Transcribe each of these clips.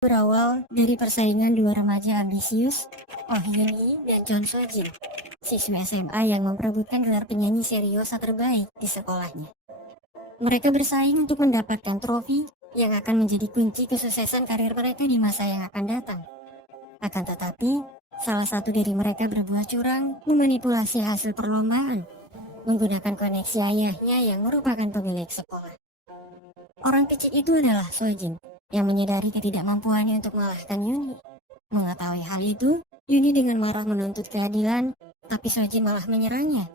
Berawal dari persaingan dua remaja ambisius, Oh Hyun-hee dan Chon So-jin, siswi SMA yang memperebutkan gelar penyanyi seriosa terbaik di sekolahnya. Mereka bersaing untuk mendapatkan trofi yang akan menjadi kunci kesuksesan karir mereka di masa yang akan datang. Akan tetapi, salah satu dari mereka berbuat curang memanipulasi hasil perlombaan menggunakan koneksi ayahnya yang merupakan pemilik sekolah. Orang picik itu adalah Sojin yang menyadari ketidakmampuannya untuk mengalahkan Yuni. Mengetahui hal itu, Yuni dengan marah menuntut keadilan, tapi Sojin malah menyerangnya,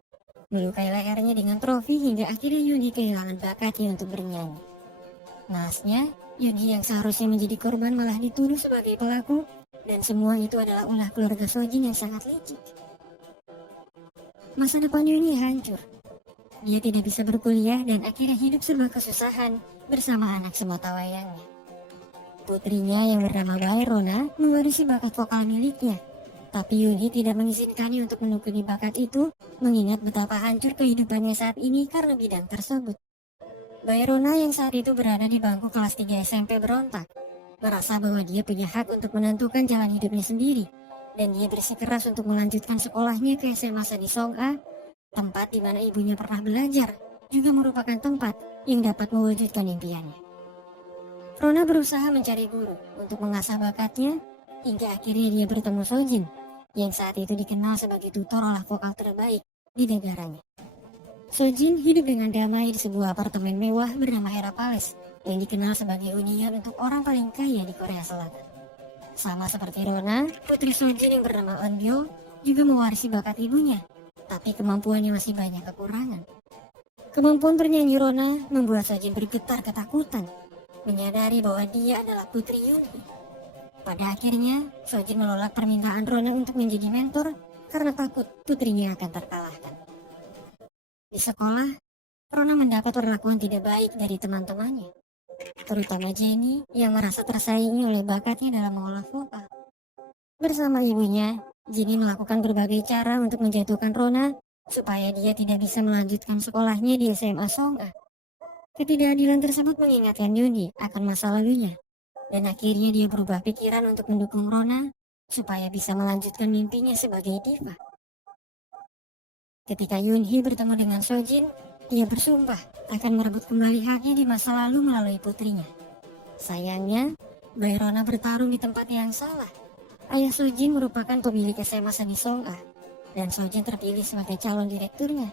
melukai lehernya dengan trofi hingga akhirnya Yuni kehilangan bakatnya untuk bernyanyi. Naasnya, Yuni yang seharusnya menjadi korban malah dituduh sebagai pelaku, dan semua itu adalah ulah keluarga Sojin yang sangat licik. Masa depan Yuni hancur. Dia tidak bisa berkuliah dan akhirnya hidup serba kesusahan bersama anak semata-wayangnya. Putrinya yang bernama Baerona mewarisi bakat vokal miliknya, tapi Yuni tidak mengizinkannya untuk menekuni bakat itu, mengingat betapa hancur kehidupannya saat ini karena bidang tersebut. Baerona yang saat itu berada di bangku kelas 3 SMP berontak, merasa bahwa dia punya hak untuk menentukan jalan hidupnya sendiri, dan dia bersikeras untuk melanjutkan sekolahnya ke SMA Sadi Song-a, tempat di mana ibunya pernah belajar, juga merupakan tempat yang dapat mewujudkan impiannya. Rona berusaha mencari guru untuk mengasah bakatnya, hingga akhirnya dia bertemu Sojin, yang saat itu dikenal sebagai tutor olah vokal terbaik di negaranya. Sojin hidup dengan damai di sebuah apartemen mewah bernama Hera Palace, yang dikenal sebagai hunian untuk orang paling kaya di Korea Selatan. Sama seperti Rona, putri Sojin yang bernama Eunbyo juga mewarisi bakat ibunya, tapi kemampuannya masih banyak kekurangan. Kemampuan bernyanyi Rona membuat Sojin bergetar ketakutan, menyadari bahwa dia adalah putri Yuni. Pada akhirnya, Sojin menolak permintaan Rona untuk menjadi mentor karena takut putrinya akan terkalahkan. Di sekolah, Rona mendapat perlakuan tidak baik dari teman-temannya, terutama Jenny yang merasa tersaingi oleh bakatnya dalam mengolah vokal. Bersama ibunya, Jenny melakukan berbagai cara untuk menjatuhkan Rona supaya dia tidak bisa melanjutkan sekolahnya di SMA Song-a. Ketidakadilan tersebut mengingatkan Yuni akan masa lalunya, dan akhirnya dia berubah pikiran untuk mendukung Rona supaya bisa melanjutkan mimpinya sebagai diva. Ketika Yoonhee bertemu dengan Sojin, dia bersumpah akan merebut kembali haknya di masa lalu melalui putrinya. Sayangnya, Baerona bertarung di tempat yang salah. Ayah Sojin merupakan pemilik SMA Sadi Song-a, dan Sojin terpilih sebagai calon direkturnya.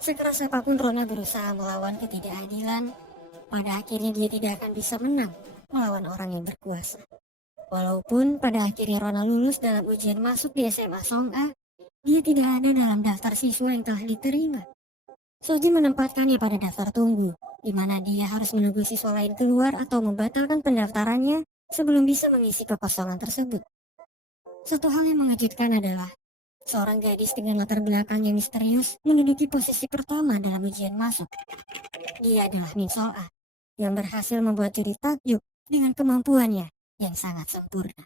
Sekeras apapun Rona berusaha melawan ketidakadilan, pada akhirnya dia tidak akan bisa menang melawan orang yang berkuasa. Walaupun pada akhirnya Rona lulus dalam ujian masuk di SMA Song-a, dia tidak ada dalam daftar siswa yang telah diterima. Sojin menempatkannya pada daftar tunggu, di mana dia harus menunggu siswa lain keluar atau membatalkan pendaftarannya sebelum bisa mengisi kekosongan tersebut. Satu hal yang mengejutkan adalah seorang gadis dengan latar belakang yang misterius menduduki posisi pertama dalam ujian masuk. Dia adalah Min Sol-a, yang berhasil membuat juri takjub dengan kemampuannya yang sangat sempurna.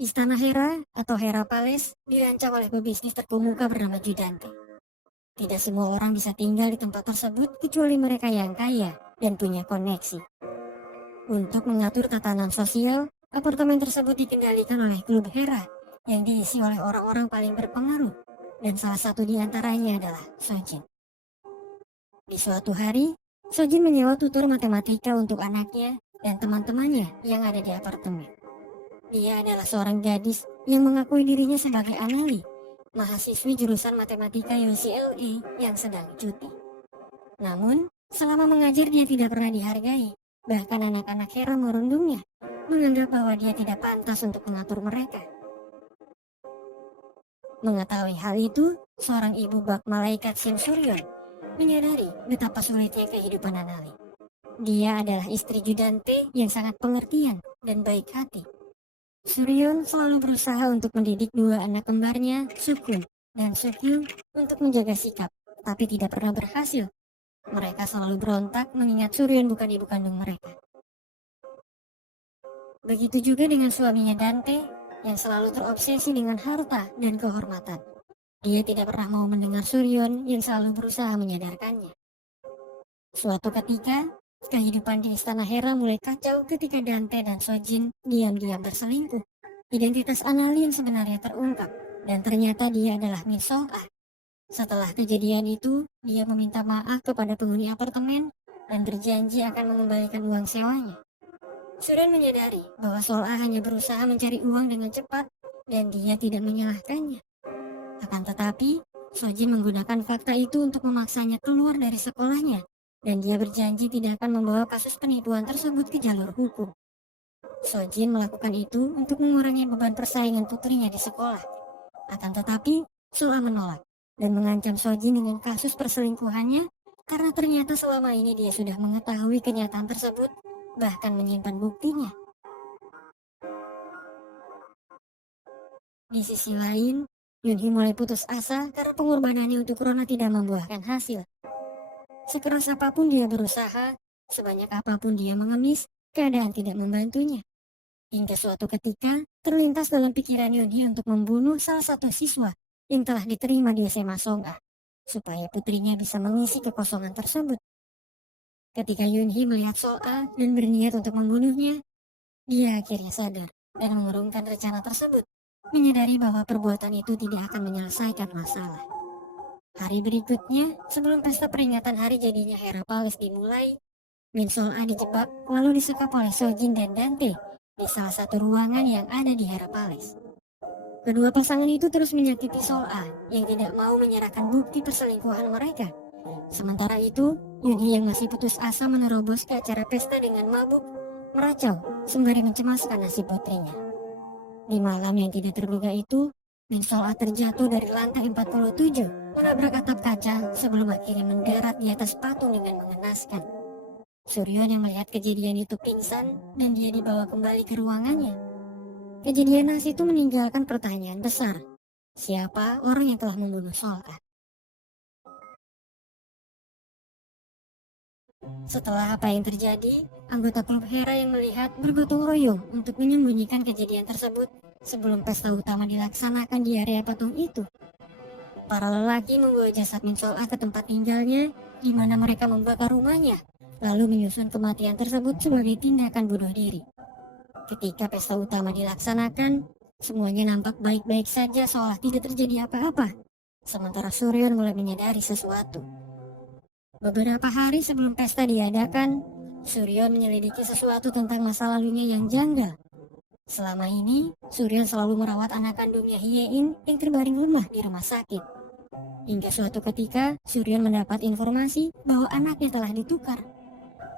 Istana Hera atau Hera Palace dirancang oleh pebisnis terkemuka bernama Judante. Tidak semua orang bisa tinggal di tempat tersebut kecuali mereka yang kaya dan punya koneksi. Untuk mengatur tatanan sosial, apartemen tersebut dikendalikan oleh klub Hera yang diisi oleh orang-orang paling berpengaruh, dan salah satu di antaranya adalah Sojin. Di suatu hari, Sojin menyewa tutor matematika untuk anaknya dan teman-temannya yang ada di apartemen. Dia adalah seorang gadis yang mengakui dirinya sebagai Anali, mahasiswi jurusan matematika UCLA yang sedang cuti. Namun, selama mengajar dia tidak pernah dihargai. Bahkan anak-anak Hera merundungnya, menganggap bahwa dia tidak pantas untuk mengatur mereka. Mengetahui hal itu, seorang ibu bak malaikat Shin Suryon menyadari betapa sulitnya kehidupan Anali. Dia adalah istri Judante yang sangat pengertian dan baik hati. Suryon selalu berusaha untuk mendidik dua anak kembarnya, Sukun dan Sukyu, untuk menjaga sikap, tapi tidak pernah berhasil. Mereka selalu berontak mengingat Suryon bukan ibu kandung mereka. Begitu juga dengan suaminya Dante yang selalu terobsesi dengan harta dan kehormatan. Dia tidak pernah mau mendengar Suryon yang selalu berusaha menyadarkannya. Suatu ketika, Kehidupan di istana Hera mulai kacau ketika Dante dan Sojin diam-diam berselingkuh. Identitas Anali yang sebenarnya terungkap, dan ternyata dia adalah Min Ah. Setelah kejadian itu, dia meminta maaf kepada penghuni apartemen dan berjanji akan mengembalikan uang sewanya. Suren menyadari bahwa Sol'a hanya berusaha mencari uang dengan cepat dan dia tidak menyalahkannya. Akan tetapi, Sojin menggunakan fakta itu untuk memaksanya keluar dari sekolahnya dan dia berjanji tidak akan membawa kasus penipuan tersebut ke jalur hukum. Sojin melakukan itu untuk mengurangi beban persaingan putrinya di sekolah. Akan tetapi, Sol'a menolak dan mengancam Sojin dengan kasus perselingkuhannya karena ternyata selama ini dia sudah mengetahui kenyataan tersebut, bahkan menyimpan buktinya. Di sisi lain, Yunhee mulai putus asa karena pengorbanannya untuk Rona tidak membuahkan hasil. Sekeras apapun dia berusaha, sebanyak apapun dia mengemis, keadaan tidak membantunya. Hingga suatu ketika, terlintas dalam pikiran Yunhee untuk membunuh salah satu siswa yang telah diterima di SMA Song'a, supaya putrinya bisa mengisi kekosongan tersebut. Ketika Yunhee melihat Sol'a dan berniat untuk membunuhnya, dia akhirnya sadar dan mengurungkan rencana tersebut, menyadari bahwa perbuatan itu tidak akan menyelesaikan masalah. Hari berikutnya, sebelum pesta peringatan hari jadinya Hera Palace dimulai, Min Sol'a dijebak lalu disekap oleh Sojin dan Dante di salah satu ruangan yang ada di Hera Palace. Kedua pasangan itu terus menyakiti Sol'a yang tidak mau menyerahkan bukti perselingkuhan mereka. Sementara itu, Yunhee yang masih putus asa menerobos ke acara pesta dengan mabuk, meracau, sembari mencemaskan nasib putrinya. Di malam yang tidak terduga itu, Min Sol'a terjatuh dari lantai 47, menabrak atap kaca sebelum akhirnya mendarat di atas patung dengan mengenaskan. Suryon yang melihat kejadian itu pingsan dan dia dibawa kembali ke ruangannya. Kejadian naas itu meninggalkan pertanyaan besar. Siapa orang yang telah membunuh Sol'a? Setelah apa yang terjadi, anggota klub Hera yang melihat bergotong royong untuk menyembunyikan kejadian tersebut sebelum pesta utama dilaksanakan di area patung itu. Para lelaki membawa jasad Min Sol'a ke tempat tinggalnya, di mana mereka membakar rumahnya, lalu menyusun kematian tersebut sebagai tindakan bunuh diri. Ketika pesta utama dilaksanakan, semuanya nampak baik-baik saja seolah tidak terjadi apa-apa. Sementara Suryon mulai menyadari sesuatu. Beberapa hari sebelum pesta diadakan, Suryon menyelidiki sesuatu tentang masa lalunya yang janggal. Selama ini, Suryon selalu merawat anak kandungnya Hyein yang terbaring lemah di rumah sakit. Hingga suatu ketika, Suryon mendapat informasi bahwa anaknya telah ditukar.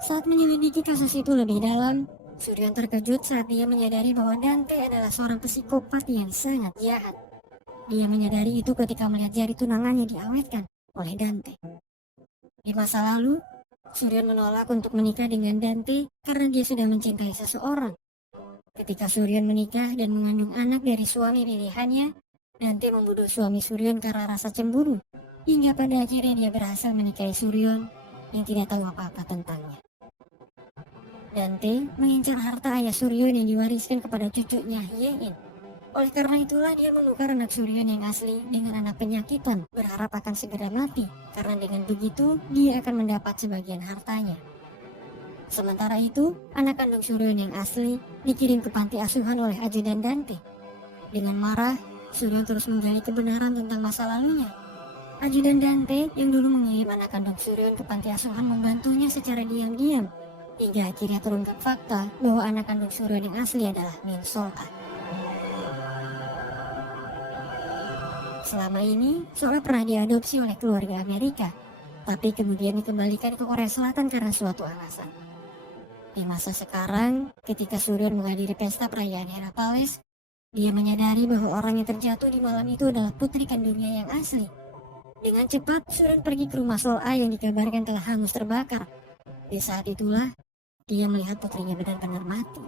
Saat menyelidiki kasus itu lebih dalam, Suryon terkejut saat dia menyadari bahwa Dante adalah seorang psikopat yang sangat jahat. Dia menyadari itu ketika melihat jari tunangannya diawetkan oleh Dante. Di masa lalu, Suryon menolak untuk menikah dengan Dante karena dia sudah mencintai seseorang. Ketika Suryon menikah dan mengandung anak dari suami pilihannya, Dante membunuh suami Suryon karena rasa cemburu, hingga pada akhirnya dia berhasil menikahi Suryon yang tidak tahu apa-apa tentangnya. Dante mengincar harta ayah Suryon yang diwariskan kepada cucunya Hyein. Oleh karena itulah dia menukar anak Suryon yang asli dengan anak penyakitan, berharap akan segera mati, karena dengan begitu dia akan mendapat sebagian hartanya. Sementara itu, anak kandung Suryon yang asli dikirim ke panti asuhan oleh ajudan Dante. Dengan marah, Suryon terus menggali kebenaran tentang masa lalunya. Ajudan Dante yang dulu mengirim anak kandung Suryon ke panti asuhan membantunya secara diam-diam, hingga akhirnya terungkap fakta bahwa anak kandung Suryon yang asli adalah Min Sol'a. Selama ini, Sol'a pernah diadopsi oleh keluarga Amerika, tapi kemudian dikembalikan ke Korea Selatan karena suatu alasan. Di masa sekarang, ketika Suryon menghadiri pesta perayaan Hera Palace, dia menyadari bahwa orang yang terjatuh di malam itu adalah putri kandungnya yang asli. Dengan cepat, Suryon pergi ke rumah Sol'a yang dikabarkan telah hangus terbakar. Di saat itulah, dia melihat putrinya benar-benar mati.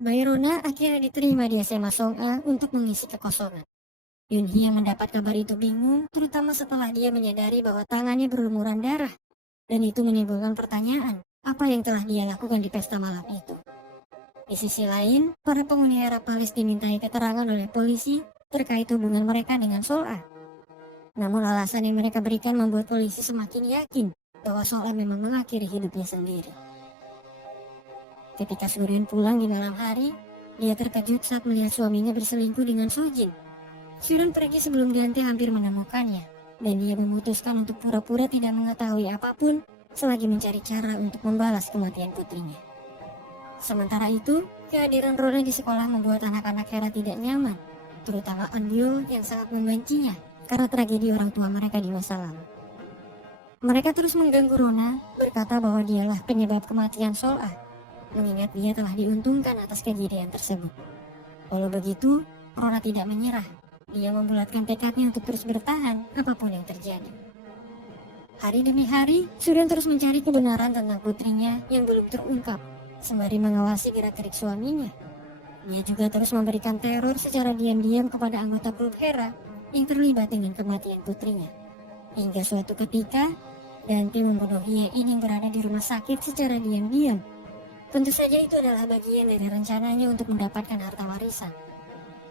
Bayi Rona akhirnya diterima di SMA Song'a untuk mengisi kekosongan. Yunhee yang mendapat kabar itu bingung, terutama setelah dia menyadari bahwa tangannya berlumuran darah. Dan itu menimbulkan pertanyaan, apa yang telah dia lakukan di pesta malam itu. Di sisi lain, para penghuni Hera Palace dimintai keterangan oleh polisi terkait hubungan mereka dengan Sol'a. Namun alasan yang mereka berikan membuat polisi semakin yakin bahwa Sola memang mengakhiri hidupnya sendiri. Ketika Suryon pulang di malam hari, dia terkejut saat melihat suaminya berselingkuh dengan Sojin. Suryon pergi sebelum Dante hampir menemukannya, dan dia memutuskan untuk pura-pura tidak mengetahui apapun selagi mencari cara untuk membalas kematian putrinya. Sementara itu, kehadiran Rona di sekolah membuat anak-anak Hera tidak nyaman, terutama Anbyul yang sangat membencinya karena tragedi orang tua mereka di masa lalu. Mereka terus mengganggu Rona, berkata bahwa dialah penyebab kematian Sola, mengingat dia telah diuntungkan atas kejadian tersebut. Walau begitu, Rona tidak menyerah. Dia membulatkan tekadnya untuk terus bertahan apapun yang terjadi. Hari demi hari, Suryon terus mencari kebenaran tentang putrinya yang belum terungkap, sembari mengawasi gerak-gerik suaminya. Dia juga terus memberikan teror secara diam-diam kepada anggota klub Hera yang terlibat dengan kematian putrinya. Hingga suatu ketika, Dante membunuh Hyein yang berada di rumah sakit secara diam-diam. Tentu saja itu adalah bagian dari rencananya untuk mendapatkan harta warisan.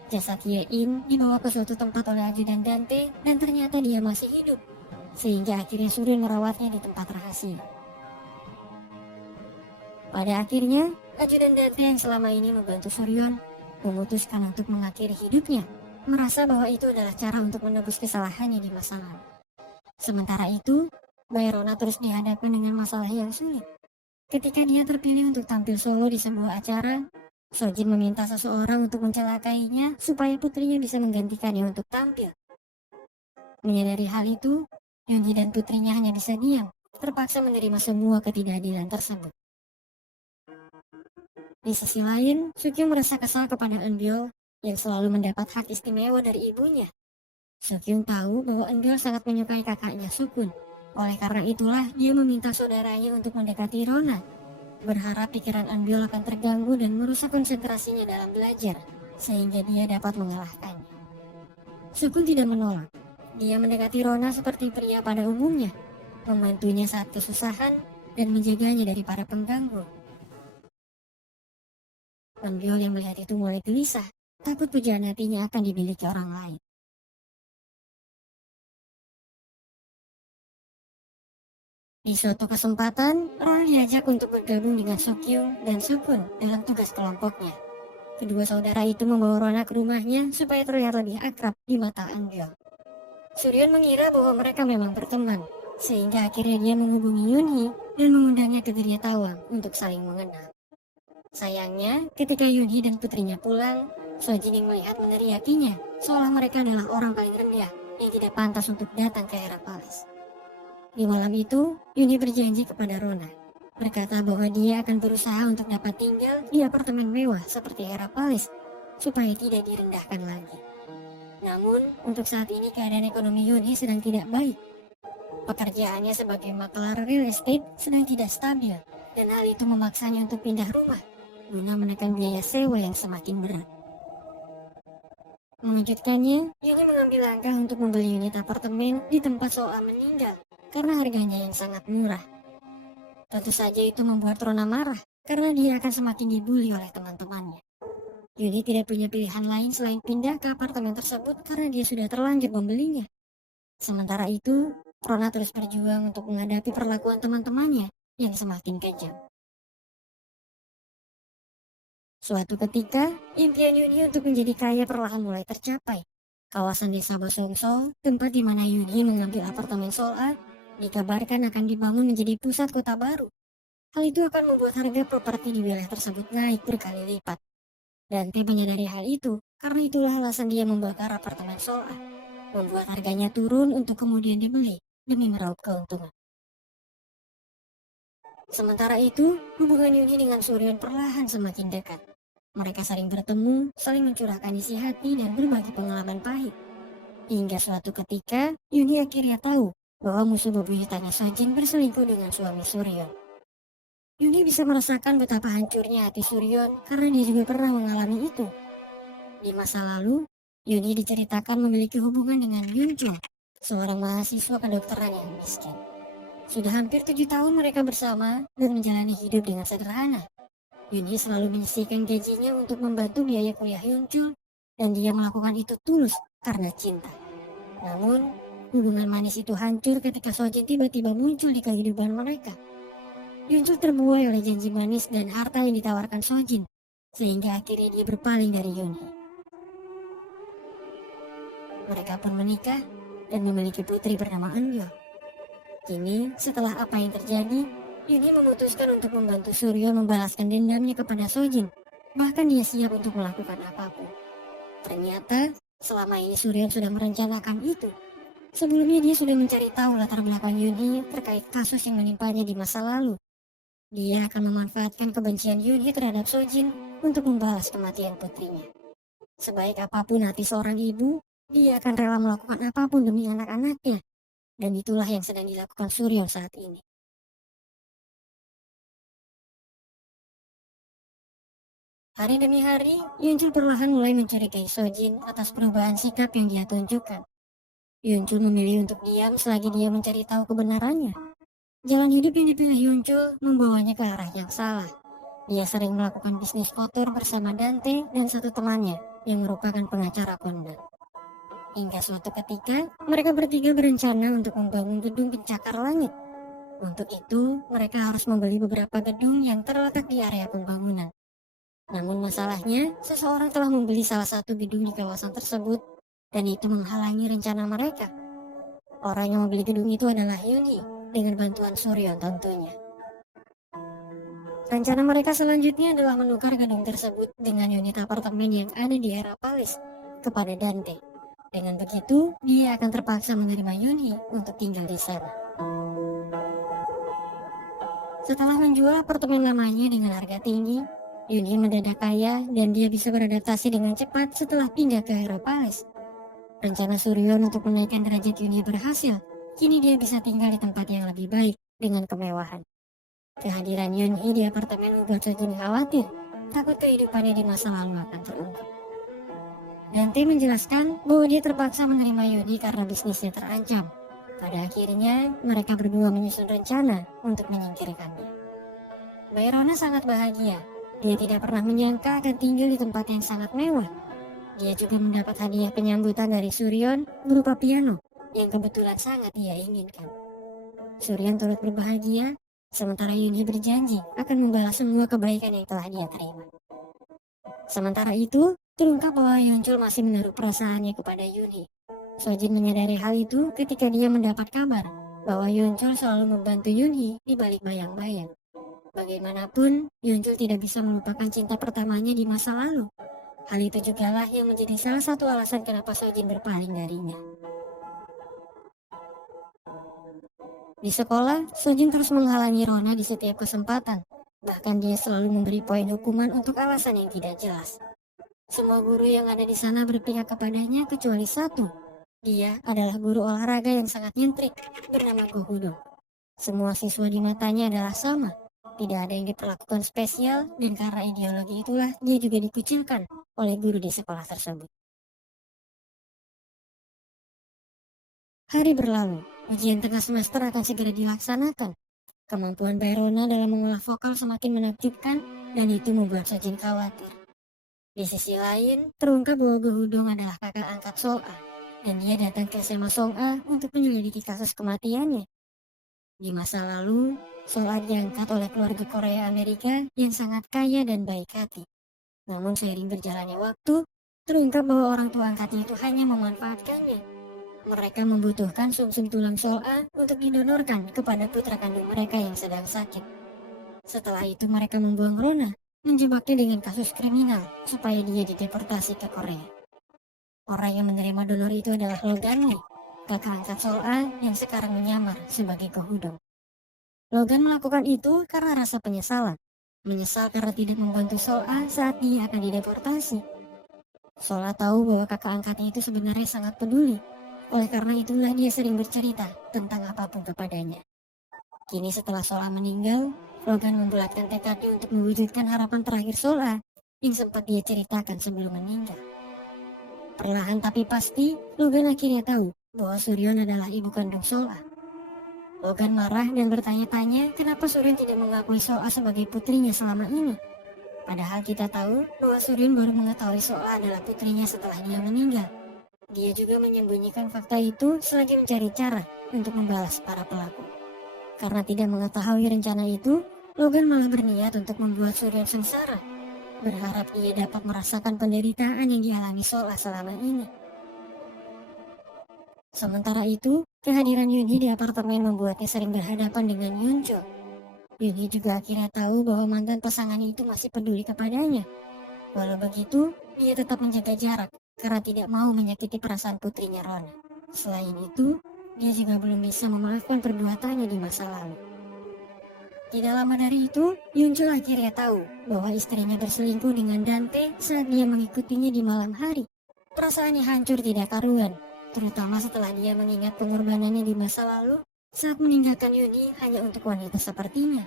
Jasad Hyein dibawa ke suatu tempat oleh ajudan Dante dan ternyata dia masih hidup, sehingga akhirnya Suryon merawatnya di tempat rahasia. Pada akhirnya, ajudan Dante yang selama ini membantu Suryon memutuskan untuk mengakhiri hidupnya, merasa bahwa itu adalah cara untuk menebus kesalahannya di masa lalu. Sementara itu, Bayrona terus dihadapkan dengan masalah yang sulit. Ketika dia terpilih untuk tampil solo di sebuah acara, Sojin meminta seseorang untuk mencelakainya supaya putrinya bisa menggantikannya untuk tampil. Menyadari hal itu, Yunji dan putrinya hanya bisa diam, terpaksa menerima semua ketidakadilan tersebut. Di sisi lain, Sukyung merasa kesal kepada Eunbyul yang selalu mendapat hak istimewa dari ibunya. Sukyung tahu bahwa Eunbyul sangat menyukai kakaknya Sukun. Oleh karena itulah dia meminta saudaranya untuk mendekati Rona, berharap pikiran Eunbyul akan terganggu dan merusak konsentrasinya dalam belajar, sehingga dia dapat mengalahkannya. Sukun tidak menolak. Dia mendekati Rona seperti pria pada umumnya, membantunya saat kesusahan dan menjaganya dari para pengganggu. Eunbyul yang melihat itu mulai gelisah, takut pujaan hatinya akan dimiliki orang lain. Di suatu kesempatan, Rona diajak untuk bergabung dengan Sukyung dan Sukun dalam tugas kelompoknya. Kedua saudara itu membawa Rona ke rumahnya supaya terlihat lebih akrab di mata Eunbyul. Suryon mengira bahwa mereka memang berteman, sehingga akhirnya dia menghubungi Yunhee dan mengundangnya ke Geria Tawang untuk saling mengenal. Sayangnya, ketika Yunhee dan putrinya pulang, Sojin yang melihat meneriakinya, seolah mereka adalah orang paling rendah yang tidak pantas untuk datang ke Hera Palace. Di malam itu, Yunhee berjanji kepada Rona, berkata bahwa dia akan berusaha untuk dapat tinggal di apartemen mewah seperti Hera Palace, supaya tidak direndahkan lagi. Namun, untuk saat ini keadaan ekonomi Yunhee sedang tidak baik. Pekerjaannya sebagai makelar real estate sedang tidak stabil, dan hal itu memaksanya untuk pindah rumah, guna menekan biaya sewa yang semakin berat. Mengejutkannya, Yunhee mengambil langkah untuk membeli unit apartemen di tempat Soa meninggal, karena harganya yang sangat murah. Tentu saja itu membuat Rona marah, karena dia akan semakin dibully oleh teman-temannya. Yunhee tidak punya pilihan lain selain pindah ke apartemen tersebut karena dia sudah terlanjur membelinya. Sementara itu, Rona terus berjuang untuk menghadapi perlakuan teman-temannya yang semakin kejam. Suatu ketika, impian Yunhee untuk menjadi kaya perlahan mulai tercapai. Kawasan desa Boseongso, tempat di mana Yunhee mengambil apartemen Soa, dikabarkan akan dibangun menjadi pusat kota baru. Hal itu akan membuat harga properti di wilayah tersebut naik berkali lipat. Dante menyadari hal itu, karena itulah alasan dia membakar apartemen Soa, membuat harganya turun untuk kemudian dibeli demi meraup keuntungan. Sementara itu, hubungan Yunhee dengan Suryon perlahan semakin dekat. Mereka saling bertemu, saling mencurahkan isi hati dan berbagi pengalaman pahit. Hingga suatu ketika, Yunhee akhirnya tahu bahwa musuh bebuyutannya Sojin berselingkuh dengan suami Suryon. Yunhee bisa merasakan betapa hancurnya hati Suryon karena dia juga pernah mengalami itu. Di masa lalu, Yunhee diceritakan memiliki hubungan dengan Yunchul, seorang mahasiswa kedokteran yang miskin. Sudah hampir 7 tahun mereka bersama dan menjalani hidup dengan sederhana. Yunhee selalu menyisihkan gajinya untuk membantu biaya kuliah Yunchul, dan dia melakukan itu tulus karena cinta. Namun, Hubungan manis itu hancur ketika Sojin tiba-tiba muncul di kehidupan mereka. Yunjul terbuai oleh janji manis dan harta yang ditawarkan Sojin, sehingga akhirnya dia berpaling dari Yunhee. Mereka pun menikah dan memiliki putri bernama Eunyeol. Kini, setelah apa yang terjadi, Yunhee memutuskan untuk membantu Suryeon membalaskan dendamnya kepada Sojin. Bahkan dia siap untuk melakukan apapun. Ternyata, selama ini Suryeon sudah merencanakan itu. Sebelumnya dia sudah mencari tahu latar belakang Yunhee terkait kasus yang menimpanya di masa lalu. Dia akan memanfaatkan kebencian Yunhee terhadap Sojin untuk membalas kematian putrinya. Sebaik apapun hati seorang ibu, dia akan rela melakukan apapun demi anak-anaknya. Dan itulah yang sedang dilakukan Suryeon saat ini. Hari demi hari, Yunjul perlahan mulai mencurigai Sojin atas perubahan sikap yang dia tunjukkan. Yunjul memilih untuk diam selagi dia mencari tahu kebenarannya. Jalan hidup yang dipilih Yunjul membawanya ke arah yang salah. Dia sering melakukan bisnis kotor bersama Dante dan satu temannya yang merupakan pengacara kondang. Hingga suatu ketika, mereka bertiga berencana untuk membangun gedung pencakar langit. Untuk itu, mereka harus membeli beberapa gedung yang terletak di area pembangunan. Namun masalahnya, seseorang telah membeli salah satu gedung di kawasan tersebut dan itu menghalangi rencana mereka. Orang yang membeli gedung itu adalah Yunhee dengan bantuan Suryeon tentunya. Rencana mereka selanjutnya adalah menukar gedung tersebut dengan unit apartemen yang ada di era Palace kepada Dante. Dengan begitu, dia akan terpaksa menerima Yunhee untuk tinggal di sana. Setelah menjual apartemen lamanya dengan harga tinggi, Yunhee mendadak kaya dan dia bisa beradaptasi dengan cepat setelah pindah ke era Palace. Rencana Suryeon untuk menaikkan derajat Yunhee berhasil. Kini dia bisa tinggal di tempat yang lebih baik dengan kemewahan. Kehadiran Yunhee di apartemen membuat Sojin khawatir, takut kehidupannya di masa lalu akan terungkap. Dante menjelaskan bahwa dia terpaksa menerima Yunhee karena bisnisnya terancam. Pada akhirnya, mereka berdua menyusun rencana untuk menyingkirkannya. Bayrona sangat bahagia. Dia tidak pernah menyangka akan tinggal di tempat yang sangat mewah. Dia juga mendapat hadiah penyambutan dari Suryeon berupa piano yang kebetulan sangat dia inginkan. Suryeon turut berbahagia, sementara Yunhee berjanji akan membalas semua kebaikan yang telah dia terima. Sementara itu, terungkap bahwa Yunjul masih menaruh perasaannya kepada Yunhee. Sojin menyadari hal itu ketika dia mendapat kabar bahwa Yunjul selalu membantu Yunhee di balik bayang-bayang. Bagaimanapun, Yunjul tidak bisa melupakan cinta pertamanya di masa lalu. Hal itu jugalah yang menjadi salah satu alasan kenapa Sojin berpaling darinya. Di sekolah, Sojin terus menghalangi Rona di setiap kesempatan. Bahkan dia selalu memberi poin hukuman untuk alasan yang tidak jelas. Semua guru yang ada di sana berpihak kepadanya kecuali satu. Dia adalah guru olahraga yang sangat nyentrik bernama Go Hudong. Semua siswa di matanya adalah sama. Tidak ada yang diperlakukan spesial dan karena ideologi itulah dia juga dikucilkan oleh guru di sekolah tersebut. Hari berlalu, ujian tengah semester akan segera dilaksanakan. Kemampuan Bayrona dalam mengolah vokal semakin menakjubkan dan itu membuat Sojin khawatir. Di sisi lain, terungkap bahwa Go Hudong adalah kakak angkat Sol-a dan dia datang ke SMA Song-a untuk menyelidiki kasus kematiannya. Di masa lalu, Sol-a diangkat oleh keluarga Korea Amerika yang sangat kaya dan baik hati. Namun seiring berjalannya waktu, terungkap bahwa orang tua angkatnya itu hanya memanfaatkannya. Mereka membutuhkan sumsum tulang Sol-a untuk didonorkan kepada putra kandung mereka yang sedang sakit. Setelah itu mereka membuang Rona, menjebaknya dengan kasus kriminal supaya dia dideportasi ke Korea. Orang yang menerima donor itu adalah Logan Lee, kakak angkat Sol-a yang sekarang menyamar sebagai Go Hudong. Logan melakukan itu karena rasa penyesalan. Menyesal karena tidak membantu Sol-a saat dia akan dideportasi. Sol-a tahu bahwa kakak angkatnya itu sebenarnya sangat peduli. Oleh karena itulah dia sering bercerita tentang apapun kepadanya. Kini setelah Sol-a meninggal, Logan membulatkan tekadnya untuk mewujudkan harapan terakhir Sol-a yang sempat dia ceritakan sebelum meninggal. Perlahan tapi pasti, Logan akhirnya tahu bahwa Suryeon adalah ibu kandung Sol-a. Logan marah dan bertanya-tanya kenapa Suryeon tidak mengakui Sol-a sebagai putrinya selama ini. Padahal kita tahu bahwa Suryeon baru mengetahui Sol-a adalah putrinya setelah dia meninggal. Dia juga menyembunyikan fakta itu selagi mencari cara untuk membalas para pelaku. Karena tidak mengetahui rencana itu, Logan malah berniat untuk membuat Surya sengsara, berharap dia dapat merasakan penderitaan yang dialami Sola selama ini. Sementara itu, kehadiran Yunhee di apartemen membuatnya sering berhadapan dengan Yuncho. Yunhee juga akhirnya tahu bahwa mantan pasangan itu masih peduli kepadanya. Walau begitu, dia tetap menjaga jarak karena tidak mau menyakiti perasaan putrinya Rona. Selain itu, dia juga belum bisa memaafkan perbuatannya di masa lalu. Tidak lama dari itu, Yunchul akhirnya tahu bahwa istrinya berselingkuh dengan Dante saat dia mengikutinya di malam hari. Perasaannya hancur tidak karuan, terutama setelah dia mengingat pengorbanannya di masa lalu saat meninggalkan Yunhee hanya untuk wanita sepertinya.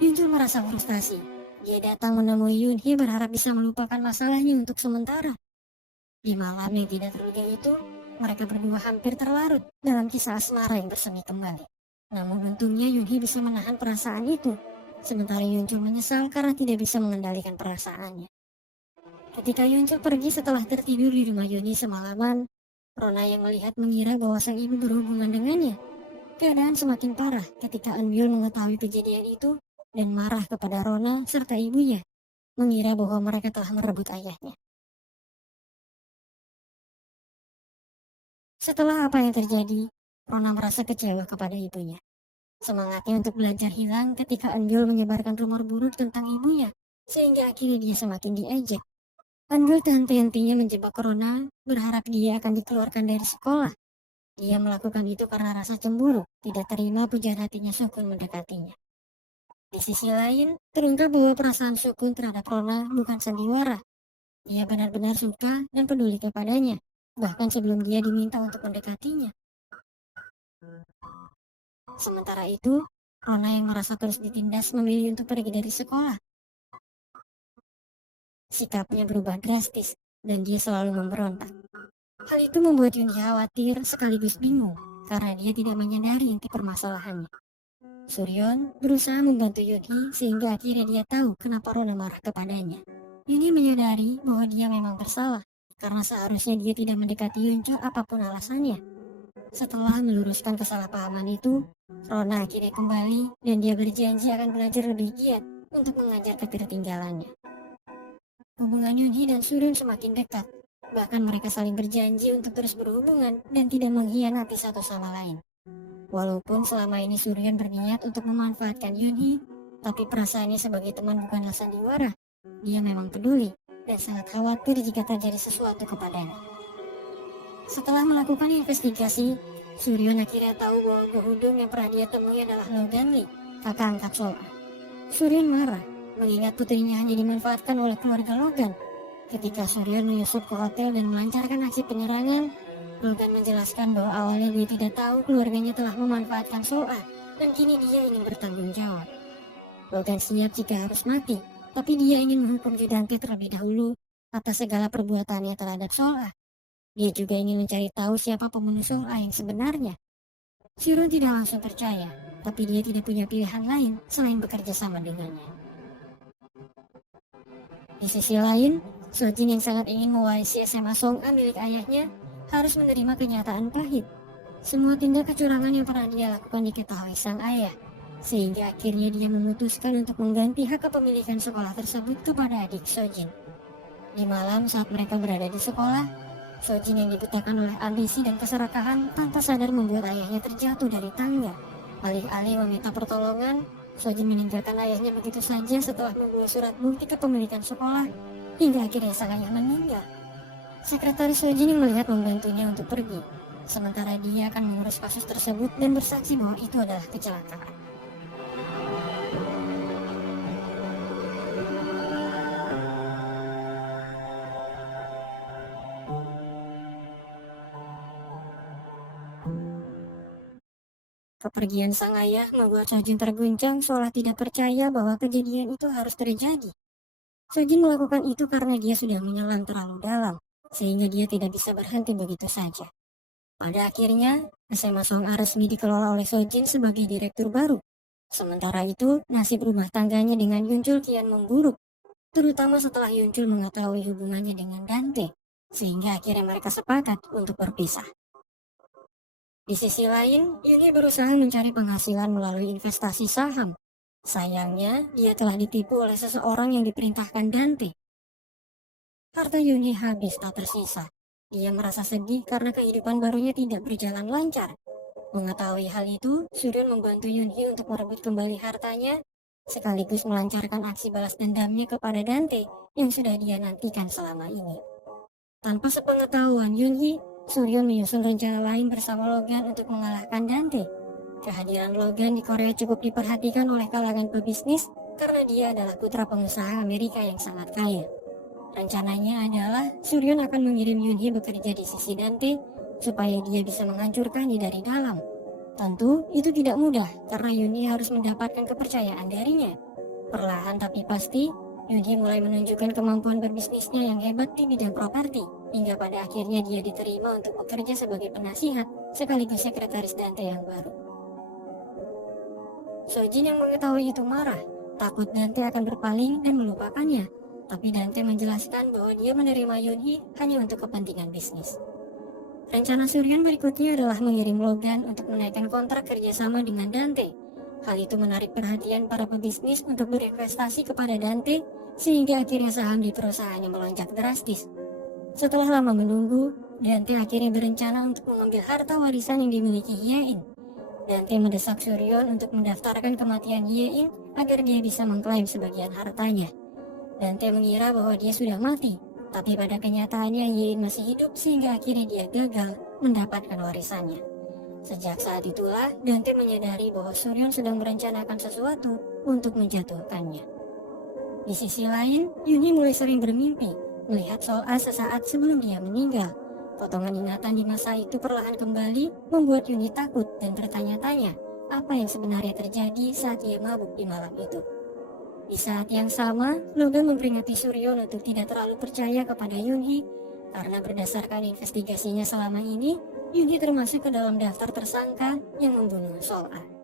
Yunchul merasa frustasi. Dia datang menemui Yunhee berharap bisa melupakan masalahnya untuk sementara. Di malam yang tidak terduga itu, mereka berdua hampir terlarut dalam kisah asmara yang bersemi kembali. Namun untungnya Yunhee bisa menahan perasaan itu, sementara Yunchul menyesal karena tidak bisa mengendalikan perasaannya. Ketika Yunchul pergi setelah tertidur di rumah Yunhee semalaman, Rona yang melihat mengira bahwa sang ibu berhubungan dengannya. Keadaan semakin parah ketika Eunbyul mengetahui kejadian itu dan marah kepada Rona serta ibunya, mengira bahwa mereka telah merebut ayahnya. Setelah apa yang terjadi, Rona merasa kecewa kepada ibunya. Semangatnya untuk belajar hilang ketika Eunbyul menyebarkan rumor buruk tentang ibunya, sehingga akhirnya dia semakin diejek. Eunbyul henti-hentinya menjebak Rona, berharap dia akan dikeluarkan dari sekolah. Dia melakukan itu karena rasa cemburu, tidak terima pujaan hatinya Sukun mendekatinya. Di sisi lain, terungkap bahwa perasaan Sukun terhadap Rona bukan sandiwara. Dia benar-benar suka dan peduli kepadanya, bahkan sebelum dia diminta untuk mendekatinya. Sementara itu, Rona yang merasa terus ditindas memilih untuk pergi dari sekolah. Sikapnya berubah drastis, dan dia selalu memberontak. Hal itu membuat Yunhee khawatir sekaligus bingung, karena dia tidak menyadari inti permasalahannya. Suryon berusaha membantu Yunhee sehingga akhirnya dia tahu kenapa Rona marah kepadanya. Yunhee menyadari bahwa dia memang bersalah, karena seharusnya dia tidak mendekati Yuncho apapun alasannya. Setelah meluruskan kesalahpahaman itu, Rona akhirnya kembali dan dia berjanji akan belajar lebih giat untuk mengajar ketertinggalannya. Hubungan Yunhee dan Suryon semakin dekat, bahkan mereka saling berjanji untuk terus berhubungan dan tidak mengkhianati satu sama lain. Walaupun selama ini Suryon berniat untuk memanfaatkan Yunhee, tapi perasaannya sebagai teman bukanlah sandiwara. Dia memang peduli dan sangat khawatir jika terjadi sesuatu kepadanya. Setelah melakukan investigasi, Suryon akhirnya tahu bahwa Gohudung yang pernah dia temui adalah Logan Lee, kakak angkat Sola. Suryon marah, mengingat putrinya hanya dimanfaatkan oleh keluarga Logan. Ketika Suryon menyusup ke hotel dan melancarkan aksi penyerangan, Logan menjelaskan bahwa awalnya dia tidak tahu keluarganya telah memanfaatkan Sola, dan kini dia ingin bertanggung jawab. Logan siap jika harus mati, tapi dia ingin menghukum Dante terlebih dahulu atas segala perbuatannya terhadap Sola. Dia juga ingin mencari tahu siapa pembunuh Sola yang sebenarnya. Shiro tidak langsung percaya, tapi dia tidak punya pilihan lain selain bekerja sama dengannya. Di sisi lain, Sojin yang sangat ingin mewarisi SMA Song'a milik ayahnya harus menerima kenyataan pahit. Semua tindak kecurangan yang pernah dia lakukan diketahui sang ayah, sehingga akhirnya dia memutuskan untuk mengganti hak kepemilikan sekolah tersebut kepada adik Sojin. Di malam saat mereka berada di sekolah, Sojin yang dibutakan oleh ambisi dan keserakahan tanpa sadar membuat ayahnya terjatuh dari tangga. Alih-alih meminta pertolongan, Sojin meninggalkan ayahnya begitu saja setelah membawa surat bukti kepemilikan sekolah, hingga akhirnya sang ayah meninggal. Sekretaris Sojin yang melihat membantunya untuk pergi, sementara dia akan mengurus kasus tersebut dan bersaksi bahwa itu adalah kecelakaan. Kepergian sang ayah membuat Sojin terguncang seolah tidak percaya bahwa kejadian itu harus terjadi. Sojin melakukan itu karena dia sudah menyelam terlalu dalam, sehingga dia tidak bisa berhenti begitu saja. Pada akhirnya, SMA Song'a resmi dikelola oleh Sojin sebagai direktur baru. Sementara itu, nasib rumah tangganya dengan Yunchul kian memburuk, terutama setelah Yunchul mengetahui hubungannya dengan Dante. sehingga akhirnya mereka sepakat untuk berpisah. Di sisi lain, Yuni berusaha mencari penghasilan melalui investasi saham. Sayangnya, dia telah ditipu oleh seseorang yang diperintahkan Dante. Harta Yuni habis tak tersisa. Dia merasa sedih karena kehidupan barunya tidak berjalan lancar. Mengetahui hal itu, Suryon membantu Yunhee untuk merebut kembali hartanya, sekaligus melancarkan aksi balas dendamnya kepada Dante yang sudah dia nantikan selama ini. Tanpa sepengetahuan Yunhee, Suryon menyusun rencana lain bersama Logan untuk mengalahkan Dante. Kehadiran Logan di Korea cukup diperhatikan oleh kalangan pebisnis karena dia adalah putra pengusaha Amerika yang sangat kaya. Rencananya adalah Suryon akan mengirim Yunhee bekerja di sisi Dante supaya dia bisa menghancurkannya dari dalam. Tentu itu tidak mudah karena Yunhee harus mendapatkan kepercayaan darinya. Perlahan tapi pasti, Yunhee mulai menunjukkan kemampuan berbisnisnya yang hebat di bidang properti, hingga pada akhirnya dia diterima untuk bekerja sebagai penasihat sekaligus sekretaris Dante yang baru. Sojin yang mengetahui itu marah, takut Dante akan berpaling dan melupakannya. Tapi Dante menjelaskan bahwa dia menerima Yunhee hanya untuk kepentingan bisnis. Rencana Suryon berikutnya adalah mengirim Logan untuk menaikkan kontrak kerjasama dengan Dante. Hal itu menarik perhatian para pebisnis untuk berinvestasi kepada Dante, sehingga akhirnya saham di perusahaannya melonjak drastis. Setelah lama menunggu, Dante akhirnya berencana untuk mengambil harta warisan yang dimiliki Hye-in. Dante mendesak Suryon untuk mendaftarkan kematian Hye-in agar dia bisa mengklaim sebagian hartanya. Dante mengira bahwa dia sudah mati, tapi pada kenyataannya Hye-in masih hidup sehingga akhirnya dia gagal mendapatkan warisannya. Sejak saat itulah Dante menyadari bahwa Suryon sedang merencanakan sesuatu untuk menjatuhkannya. Di sisi lain, Yunhee mulai sering bermimpi melihat Sol-a sesaat sebelum dia meninggal. Potongan ingatan di masa itu perlahan kembali membuat Yunhee takut dan bertanya-tanya apa yang sebenarnya terjadi saat dia mabuk di malam itu. Di saat yang sama, Logan memperingati Suryon untuk tidak terlalu percaya kepada Yunhee karena berdasarkan investigasinya selama ini, Yunhee termasuk ke dalam daftar tersangka yang membunuh Sol-a.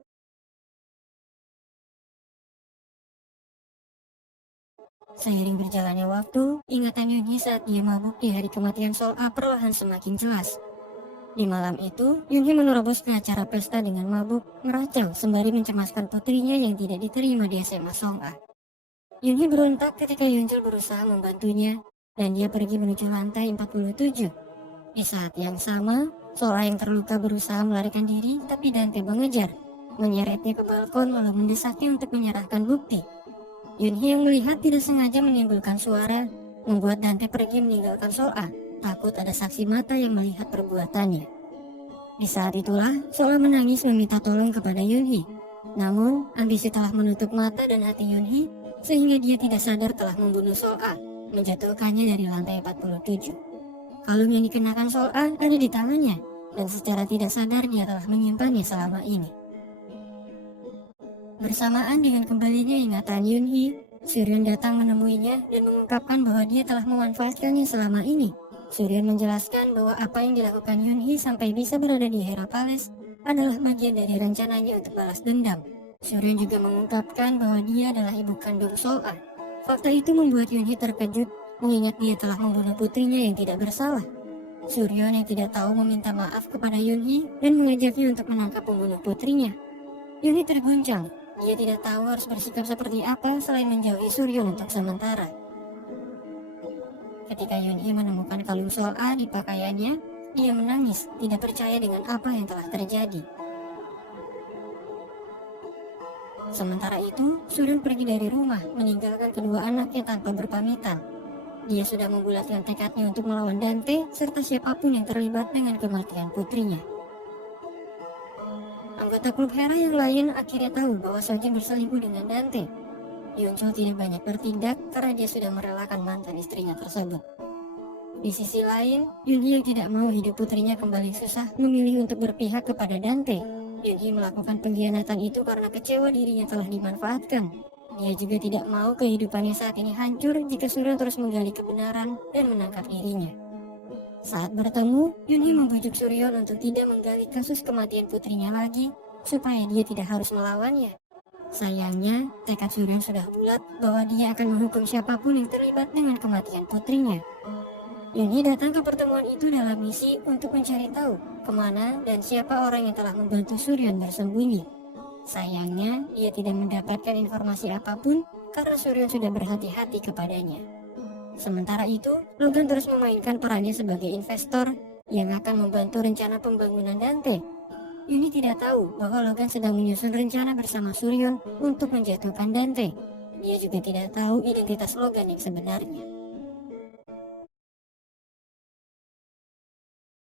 Seiring berjalannya waktu, ingatan Yunhee saat dia mabuk di hari kematian Sol-a perlahan semakin jelas. Di malam itu, Yunhee menerobos ke acara pesta dengan mabuk, meracau sembari mencemaskan putrinya yang tidak diterima di SMA Song-a. Yunhee berontak ketika Yeonjul berusaha membantunya, dan dia pergi menuju lantai 47. Di saat yang sama, Sol-a yang terluka berusaha melarikan diri, tapi Dante mengejar, menyeretnya ke balkon lalu mendesaknya untuk menyerahkan bukti. Yunhee yang melihat tidak sengaja menimbulkan suara, membuat Dante pergi meninggalkan Sol-a, takut ada saksi mata yang melihat perbuatannya. Di saat itulah, Sol-a menangis meminta tolong kepada Yunhee. Namun, ambisi telah menutup mata dan hati Yunhee, sehingga dia tidak sadar telah membunuh Sol-a, menjatuhkannya dari lantai 47. Kalung yang dikenakan Sol-a ada di tangannya, dan secara tidak sadar dia telah menyimpannya selama ini. Bersamaan dengan kembalinya ingatan Yunhee, Suryon datang menemuinya dan mengungkapkan bahwa dia telah memanfaatkannya selama ini. Suryon menjelaskan bahwa apa yang dilakukan Yunhee sampai bisa berada di Hera Palace adalah bagian dari rencananya untuk balas dendam. Suryon juga mengungkapkan bahwa dia adalah ibu kandung Sol-a. Fakta itu membuat Yunhee terkejut, mengingat dia telah membunuh putrinya yang tidak bersalah. Suryon yang tidak tahu meminta maaf kepada Yunhee dan mengajaknya untuk menangkap pembunuh putrinya. Yunhee terguncang. Dia tidak tahu harus bersikap seperti apa selain menjauhi Suryon untuk sementara. Ketika Yunhee menemukan kalung Sol-a di pakaiannya, dia menangis, tidak percaya dengan apa yang telah terjadi. Sementara itu, Suryon pergi dari rumah, meninggalkan kedua anaknya tanpa berpamitan. Dia sudah membulatkan tekadnya untuk melawan Dante serta siapapun yang terlibat dengan kematian putrinya. Anggota klub Hera yang lain akhirnya tahu bahwa Sojin berselingkuh dengan Dante. Yeonjul tidak banyak bertindak karena dia sudah merelakan mantan istrinya tersebut. Di sisi lain, Yunhee yang tidak mau hidup putrinya kembali susah memilih untuk berpihak kepada Dante. Yunhee melakukan pengkhianatan itu karena kecewa dirinya telah dimanfaatkan. Dia juga tidak mau kehidupannya saat ini hancur jika Suryon terus menggali kebenaran dan menangkap dirinya. Saat bertemu, Yunhee membujuk Suryon untuk tidak menggali kasus kematian putrinya lagi, supaya dia tidak harus melawannya. Sayangnya, tekad Suryon sudah bulat bahwa dia akan menghukum siapapun yang terlibat dengan kematian putrinya. Yunhee datang ke pertemuan itu dalam misi untuk mencari tahu kemana dan siapa orang yang telah membantu Suryon bersembunyi. Sayangnya, dia tidak mendapatkan informasi apapun karena Suryon sudah berhati-hati kepadanya. Sementara itu, Logan terus memainkan perannya sebagai investor yang akan membantu rencana pembangunan Dante. Yunhee tidak tahu bahwa Logan sedang menyusun rencana bersama Suryon untuk menjatuhkan Dante. Dia juga tidak tahu identitas Logan yang sebenarnya.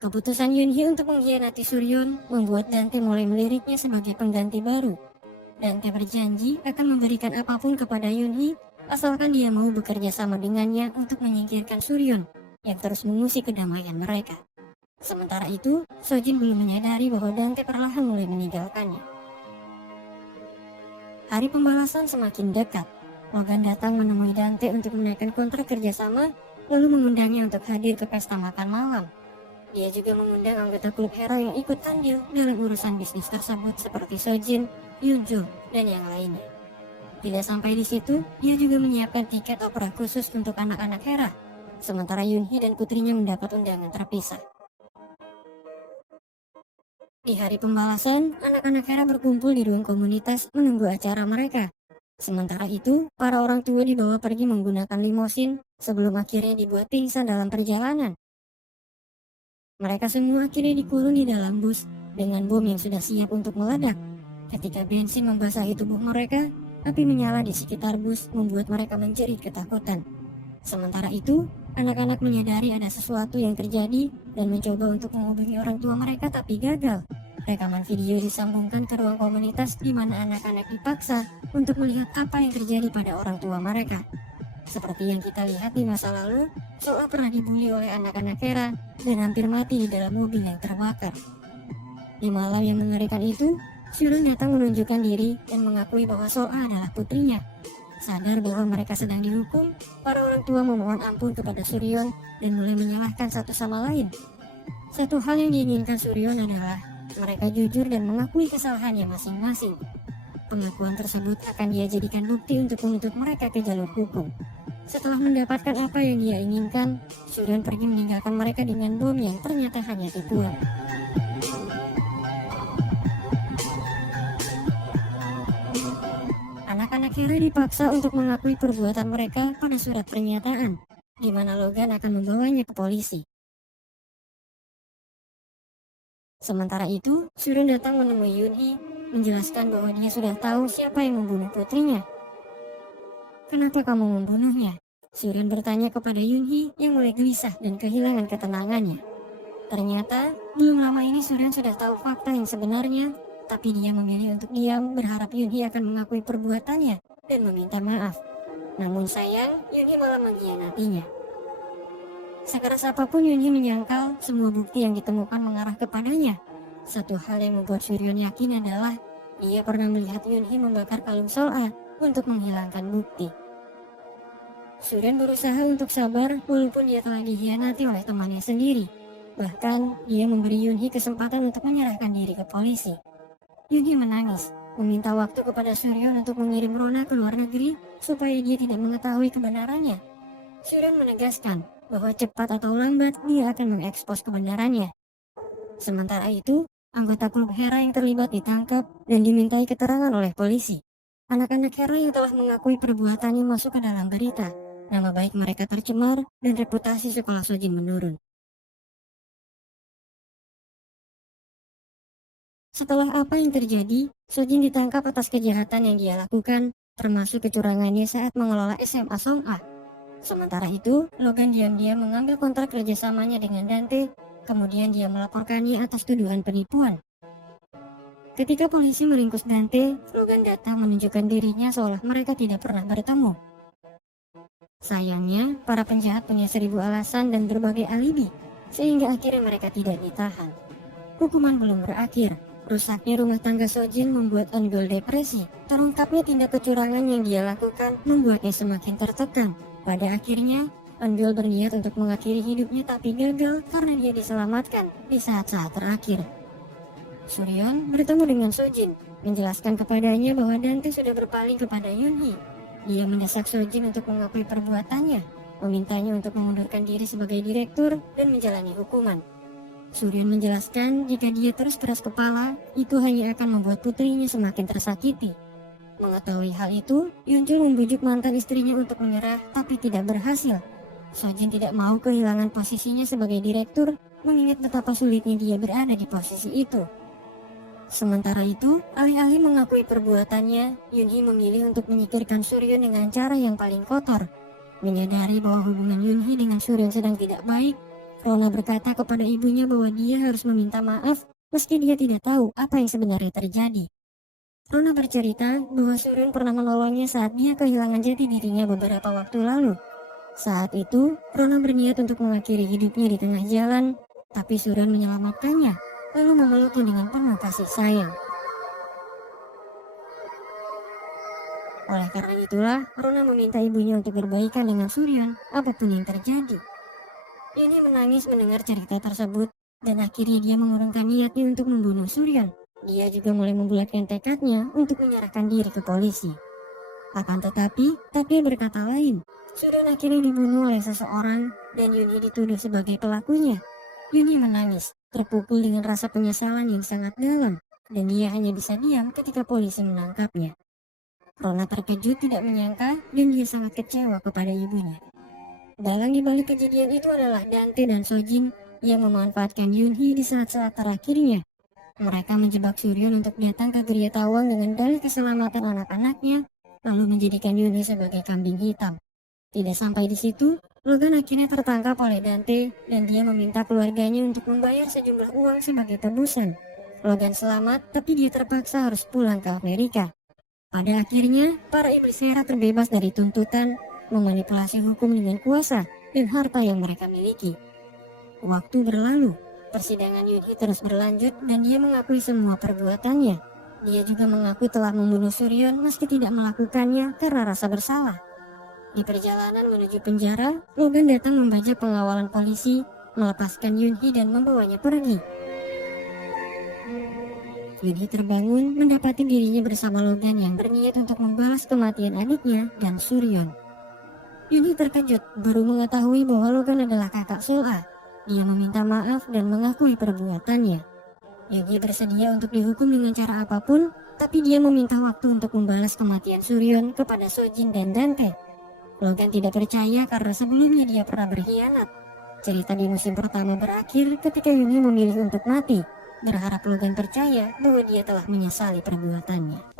Keputusan Yunhee untuk mengkhianati Suryon membuat Dante mulai meliriknya sebagai pengganti baru. Dante berjanji akan memberikan apapun kepada Yunhee asalkan dia mau bekerja sama dengannya untuk menyingkirkan Suryon yang terus mengusik kedamaian mereka. Sementara itu, Sojin belum menyadari bahwa Dante perlahan mulai meninggalkannya. Hari pembalasan semakin dekat. Logan datang menemui Dante untuk menaikkan kontrak kerjasama, lalu mengundangnya untuk hadir ke pesta makan malam. Dia juga mengundang anggota klub Hera yang ikut andil dalam urusan bisnis tersebut seperti Sojin, Yunjo, dan yang lainnya. Tidak sampai di situ, dia juga menyiapkan tiket opera khusus untuk anak-anak Hera, sementara Yunhee dan putrinya mendapat undangan terpisah. Di hari pembalasan, anak-anak Hera berkumpul di ruang komunitas menunggu acara mereka. Sementara itu, para orang tua dibawa pergi menggunakan limosin sebelum akhirnya dibuat pingsan dalam perjalanan. Mereka semua akhirnya dikurung di dalam bus dengan bom yang sudah siap untuk meledak. Ketika bensin membasahi tubuh mereka, api menyala di sekitar bus membuat mereka menjerit ketakutan. Sementara itu, anak-anak menyadari ada sesuatu yang terjadi dan mencoba untuk menghubungi orang tua mereka tapi gagal. Rekaman video disambungkan ke ruang komunitas di mana anak-anak dipaksa untuk melihat apa yang terjadi pada orang tua mereka. Seperti yang kita lihat di masa lalu, Soa pernah dibully oleh anak-anak Hera dan hampir mati di dalam mobil yang terbakar. Di malam yang mengerikan itu, Suryon datang menunjukkan diri dan mengakui bahwa Soa adalah putrinya. Sadar bahwa mereka sedang dihukum, para orang tua memohon ampun kepada Suryon dan mulai menyalahkan satu sama lain. Satu hal yang diinginkan Suryon adalah mereka jujur dan mengakui kesalahannya masing-masing. Pengakuan tersebut akan dia jadikan bukti untuk menuntut mereka ke jalur hukum. Setelah mendapatkan apa yang dia inginkan, Suryon pergi meninggalkan mereka dengan bom yang ternyata hanya tipuan. Anak-anak Hera dipaksa untuk mengakui perbuatan mereka pada surat pernyataan, di mana Logan akan membawanya ke polisi. Sementara itu, Suryon datang menemui Yunhee, menjelaskan bahwa dia sudah tahu siapa yang membunuh putrinya. "Kenapa kamu membunuhnya?" Suryon bertanya kepada Yunhee yang mulai gelisah dan kehilangan ketenangannya. Ternyata, belum lama ini Suryon sudah tahu fakta yang sebenarnya, tapi dia memilih untuk diam berharap Yunhee akan mengakui perbuatannya dan meminta maaf. Namun sayang, Yunhee malah mengkhianatinya. Sekeras apapun Yunhee menyangkal, semua bukti yang ditemukan mengarah kepadanya. Satu hal yang membuat Suryon yakin adalah dia pernah melihat Yunhee membakar kalung Soa untuk menghilangkan bukti. Suryon berusaha untuk sabar walaupun dia telah dikhianati oleh temannya sendiri. Bahkan, dia memberi Yunhee kesempatan untuk menyerahkan diri ke polisi. Yunhee menangis, meminta waktu kepada Suryon untuk mengirim Rona ke luar negeri supaya dia tidak mengetahui kebenarannya. Suryon menegaskan bahwa cepat atau lambat dia akan mengekspos kebenarannya. Sementara itu, anggota klub Hera yang terlibat ditangkap dan dimintai keterangan oleh polisi. Anak-anak Hera yang telah mengakui perbuatannya masuk ke dalam berita. Nama baik mereka tercemar dan reputasi sekolah Sojin menurun. Setelah apa yang terjadi, Sojin ditangkap atas kejahatan yang dia lakukan, termasuk kecurangannya saat mengelola SMA Song'a. Sementara itu, Logan diam-diam mengambil kontrak kerjasamanya dengan Dante, kemudian dia melaporkannya atas tuduhan penipuan. Ketika polisi meringkus Dante, Logan datang menunjukkan dirinya seolah mereka tidak pernah bertemu. Sayangnya, para penjahat punya 1000 alasan dan berbagai alibi, sehingga akhirnya mereka tidak ditahan. Hukuman belum berakhir. Rusaknya rumah tangga Sojin membuat Eun-gul depresi. Terungkapnya tindak kecurangan yang dia lakukan membuatnya semakin tertekan. Pada akhirnya, Eun-gul berniat untuk mengakhiri hidupnya tapi gagal karena dia diselamatkan di saat-saat terakhir. Suryon bertemu dengan Sojin, menjelaskan kepadanya bahwa Dante sudah berpaling kepada Yunhee. Dia mendesak Sojin untuk mengakui perbuatannya. memintanya untuk mengundurkan diri sebagai direktur dan menjalani hukuman. Suryan menjelaskan jika dia terus keras kepala, itu hanya akan membuat putrinya semakin tersakiti. Mengetahui hal itu, Yunjul membujuk mantan istrinya untuk menyerah, tapi tidak berhasil. Sojin tidak mau kehilangan posisinya sebagai direktur, mengingat betapa sulitnya dia berada di posisi itu. Sementara itu, alih-alih mengakui perbuatannya, Yunhee memilih untuk menyingkirkan Suryan dengan cara yang paling kotor. Menyadari bahwa hubungan Yunhee dengan Suryan sedang tidak baik, Rona berkata kepada ibunya bahwa dia harus meminta maaf meski dia tidak tahu apa yang sebenarnya terjadi. Rona bercerita bahwa Suryan pernah menolongnya saat dia kehilangan jati dirinya beberapa waktu lalu. Saat itu, Rona berniat untuk mengakhiri hidupnya di tengah jalan, tapi Suryan menyelamatkannya, lalu memeluknya dengan penuh kasih sayang. Oleh karena itulah, Rona meminta ibunya untuk berbaikan dengan Suryan, apapun yang terjadi. Yunhee menangis mendengar cerita tersebut, dan akhirnya dia mengurungkan niatnya untuk membunuh Suryan. Dia juga mulai membulatkan tekadnya untuk menyerahkan diri ke polisi. Akan tetapi, takdir berkata lain. Suryan akhirnya dibunuh oleh seseorang, dan Yunhee dituduh sebagai pelakunya. Yunhee menangis, terpukul dengan rasa penyesalan yang sangat dalam, dan dia hanya bisa diam ketika polisi menangkapnya. Rona terkejut tidak menyangka, dan dia sangat kecewa kepada ibunya. Dalang dibalik kejadian itu adalah Dante dan Sojin yang memanfaatkan Yunhee di saat-saat terakhirnya. Mereka menjebak Suryan untuk datang ke Geria Tawang dengan dalih keselamatan anak-anaknya, lalu menjadikan Yunhee sebagai kambing hitam. Tidak sampai di situ, Logan akhirnya tertangkap oleh Dante dan dia meminta keluarganya untuk membayar sejumlah uang sebagai tebusan. Logan selamat, tapi dia terpaksa harus pulang ke Amerika. Pada akhirnya, para iblis Hera terbebas dari tuntutan, memanipulasi hukum dengan kuasa dan harta yang mereka miliki. Waktu berlalu. Persidangan Yunhee terus berlanjut dan dia mengakui semua perbuatannya. Dia juga mengaku telah membunuh Suryan meski tidak melakukannya karena rasa bersalah. Di perjalanan menuju penjara, Logan datang membajak pengawalan polisi, melepaskan Yunhee dan membawanya pergi. Yunhee terbangun mendapati dirinya bersama Logan yang berniat untuk membalas kematian adiknya dan Suryan. Yunhee terkejut baru mengetahui bahwa Logan adalah kakak Soa. Dia meminta maaf dan mengakui perbuatannya. Yunhee bersedia untuk dihukum dengan cara apapun, tapi dia meminta waktu untuk membalas kematian Suryan kepada Sojin dan Dante. Logan tidak percaya karena sebelumnya dia pernah berkhianat. Cerita di musim pertama berakhir ketika Yunhee memilih untuk mati, berharap Logan percaya bahwa dia telah menyesali perbuatannya.